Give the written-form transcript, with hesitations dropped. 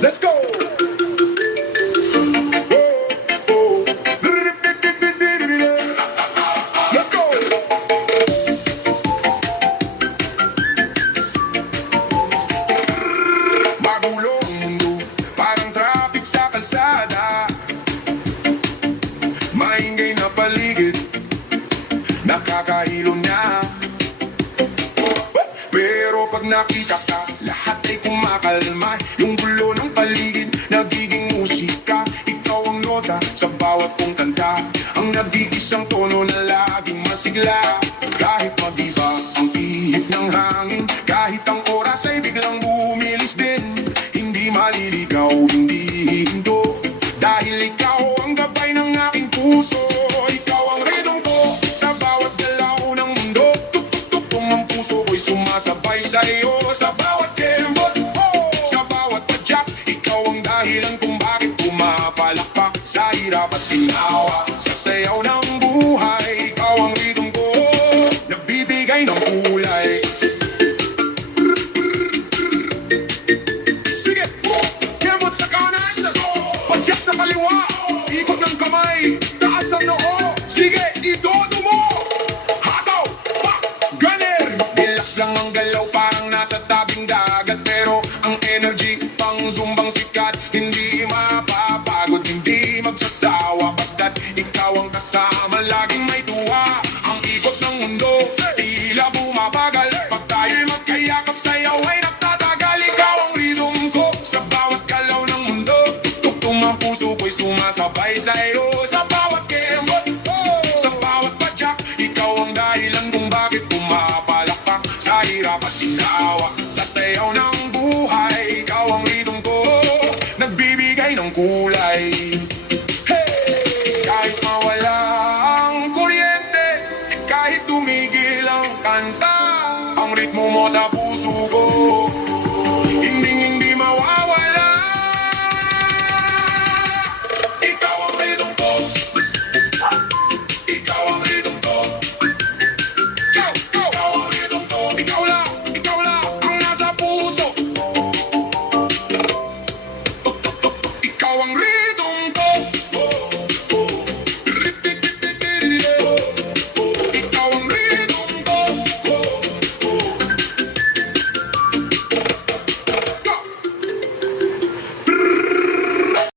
Let's go! Let's go! Magulo ang mundo, parang traffic sa kalsada. Maingay na paligid, nakakahilo na. Pero pag nakita ka, lahat ay kumakalma. Yung gulo ng paligid, nagiging musika. Ikaw ang nota sa bawat kong kanta, ang nag-iisang tono na laging masigla. Kahit mag-iba ang ihip ng hangin, kahit ang oras ay biglang bumilis din, hindi maliligaw, hindi hihindo, dahil ikaw ang gabay ng aking puso. Ikaw ang ritmo ko sa bawat galaw ng mundo. Tuk-tuk-tuk ang puso ko'y sumasabay sa iyo. Sa bawat kembot, sa bawat padyak, ikaw ang dahilan kung bakit pumapalakpak sa hirap at ginawa. Sa sayaw ng buhay, ikaw ang ritmo ko, nagbibigay ng kulay. Sige, kembot sa kanan, padyak sa kaliwa, ikot ng kamay, taas ang noo. Sige, itodo mo, hataw, pak, ganer. Relax lang ang galaw, parang nasa tabing dagat. Pero ang energy pang zumbang sikat, hindi mapapagod, hindi magsasawa. Basta't ikaw ang kasama, laging may tuwa. Ang ikot ng mundo, tila bumabagal. Pag tayo'y magkayakap, sayaw ay nagtatagal. Ikaw ang rhythm ko sa bawat galaw ng mundo. Tuk-tuk ang puso ko'y sumasabay sa iyo. Sa bawat kembot, sa bawat padyak, ikaw ang dahilan kung bakit pumapalakpak sa hirap at ginawa. Sa sayaw ng buhay, ikaw ang rhythm ko, nagbibigay ng kulay. Hey! Kahit mawala ang kuryente, kahit tumigil ang kanta, ang ritmo mo sa puso ko